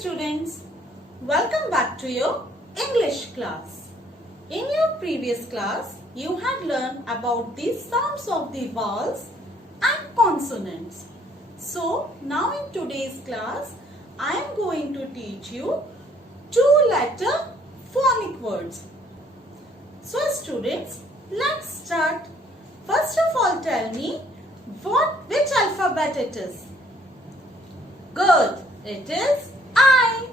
students, welcome back to your English class. In your previous class, you had learned about the sounds of the vowels and consonants. So, now in today's class, I am going to teach you two-letter phonic words. So, students, let's start. First of all, tell me which alphabet it is. Good, it is I.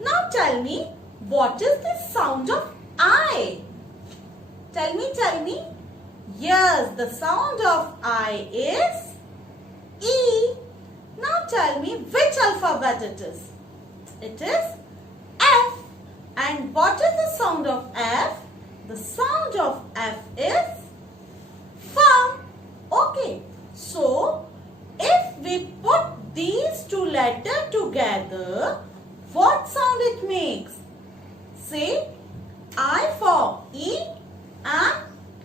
Now tell me, what is the sound of I? Tell me. Yes, the sound of I is E. Now tell me which alphabet it is. It is F. And what is the sound of F? The sound of F is F. Okay, so if we put these two letters together, what sound it makes? Say I for E and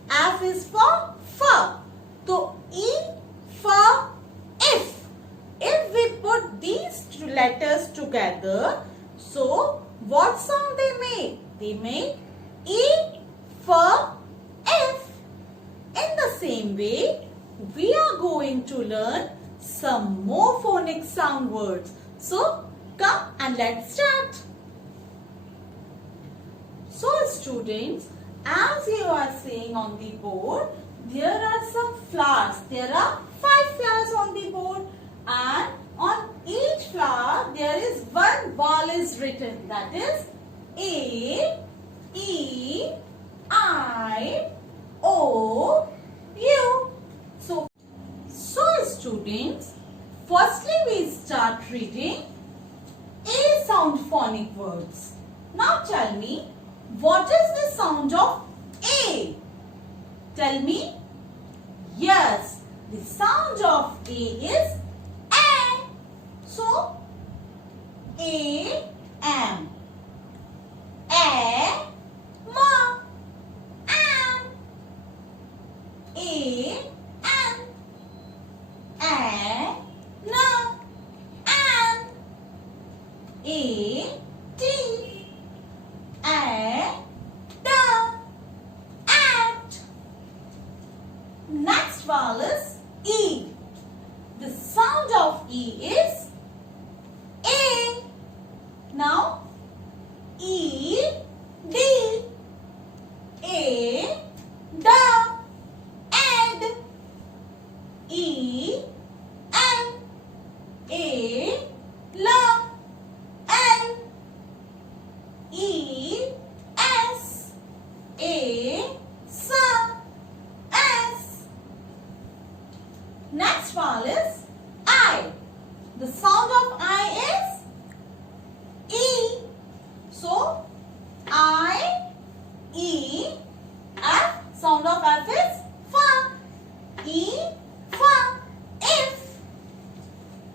F is for F. So E for if. If we put these two letters together, so what sound they make? They make E for if. In the same way, we are going to learn some more phonic sound words. So, come and let's start. So, students, as you are seeing on the board, there are some flowers. There are 5 flowers on the board, and on each flower there is one vowel is written. That is A, E, I, O, U. So students, firstly we start reading A sound phonic words. Now tell me, what is the sound of A? Tell me. Yes, the sound of A is A. So, A, M. A, Ma. Am. A, N. A, no, an, A, T, A, the, at. Next vowel is E. The sound of E is A. Now, E, D, A, the, ed, E, N, A, L, N, E, S, A, S, S. Next vowel is I. The sound of I is E. So, I, E, F. Sound of F is F. E, F. If.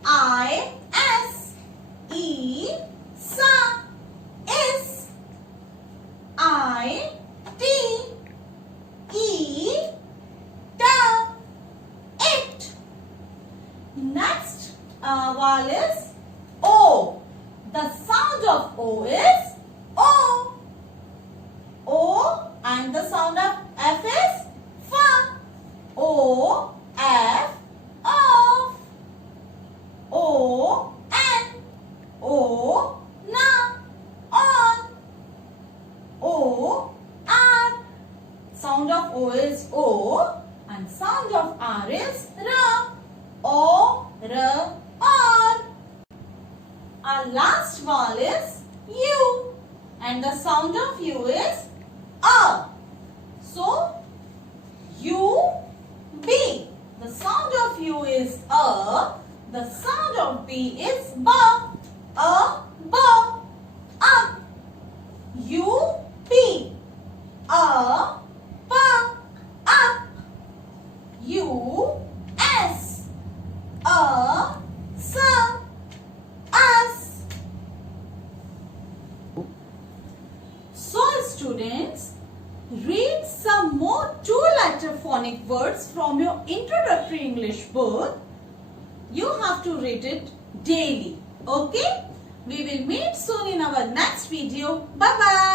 I, S. E, S. Is. I, T. E, T. It. Next vowel is O. The sound of O is O. O, and the sound of F is F. O, F, off. O, N. O, na. On. O, R. Sound of O is O, and sound of R is R. O, R, R. Our last vowel is U, and the sound of U is A. So, U, B. The sound of U is A. The sound of B is B. A, B. Up. U, B. A, B. Up. U, S. A, S. Us. So students, read some more two-letter phonic words from your introductory English book. You have to read it daily. Okay? We will meet soon in our next video. Bye bye.